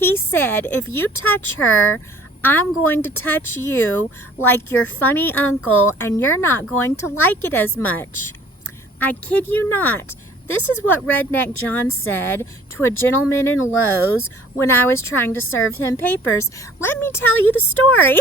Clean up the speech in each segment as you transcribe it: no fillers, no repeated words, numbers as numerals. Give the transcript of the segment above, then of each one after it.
He said, if you touch her, I'm going to touch you like your funny uncle, and you're not going to like it as much. I kid you not. This is what Redneck John said to a gentleman in Lowe's when I was trying to serve him papers. Let me tell you the story.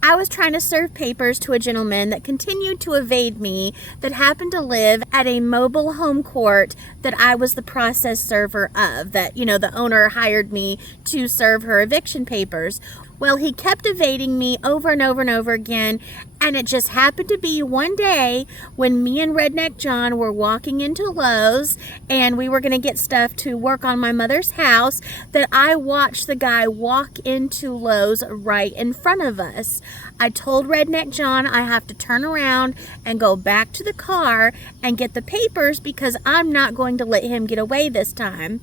I was trying to serve papers to a gentleman that continued to evade me, that happened to live at a mobile home court that I was the process server of, that, the owner hired me to serve her eviction papers. Well, he kept evading me over and over and over again, and it just happened to be one day when me and Redneck John were walking into Lowe's, and we were going to get stuff to work on my mother's house, that I watched the guy walk into Lowe's right in front of us. I told Redneck John I have to turn around and go back to the car and get the papers because I'm not going to let him get away this time.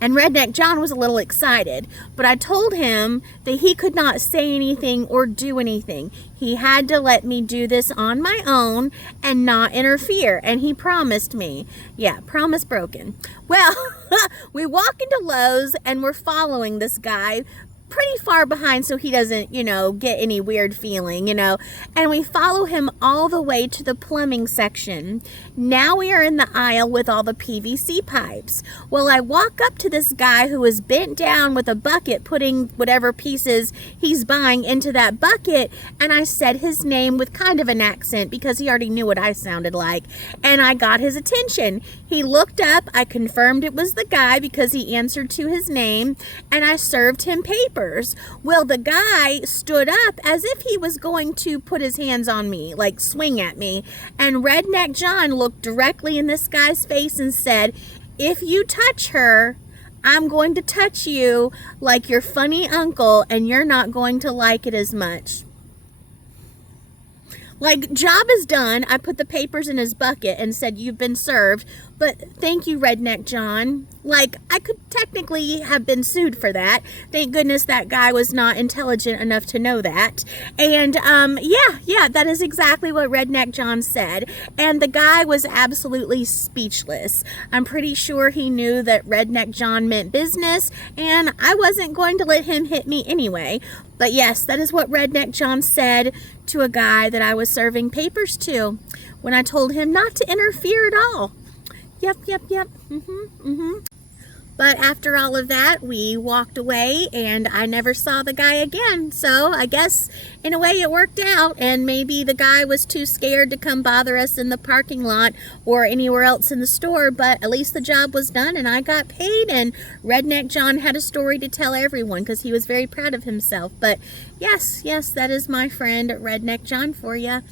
And Redneck John was a little excited, but I told him that he could not say anything or do anything. He had to let me do this on my own and not interfere, and he promised me. Yeah, promise broken. Well, we walk into Lowe's and we're following this guy pretty far behind so he doesn't, get any weird feeling, and we follow him all the way to the plumbing section. Now we are in the aisle with all the PVC pipes. Well, I walk up to this guy who is bent down with a bucket, putting whatever pieces he's buying into that bucket, and I said his name with kind of an accent because he already knew what I sounded like, and I got his attention. He looked up, I confirmed it was the guy because he answered to his name, and I served him papers. Well, the guy stood up as if he was going to put his hands on me, like swing at me. And Redneck John looked directly in this guy's face and said, if you touch her, I'm going to touch you like your funny uncle, and you're not going to like it as much. Like, job is done. I put the papers in his bucket and said, you've been served. But thank you, Redneck John. Like, I could technically have been sued for that. Thank goodness that guy was not intelligent enough to know that. And, yeah, that is exactly what Redneck John said. And the guy was absolutely speechless. I'm pretty sure he knew that Redneck John meant business, and I wasn't going to let him hit me anyway. But yes, that is what Redneck John said to a guy that I was serving papers to when I told him not to interfere at all. Yep. But after all of that, we walked away and I never saw the guy again. So I guess in a way it worked out, and maybe the guy was too scared to come bother us in the parking lot or anywhere else in the store, but at least the job was done and I got paid, and Redneck John had a story to tell everyone because he was very proud of himself. But yes, that is my friend Redneck John for you.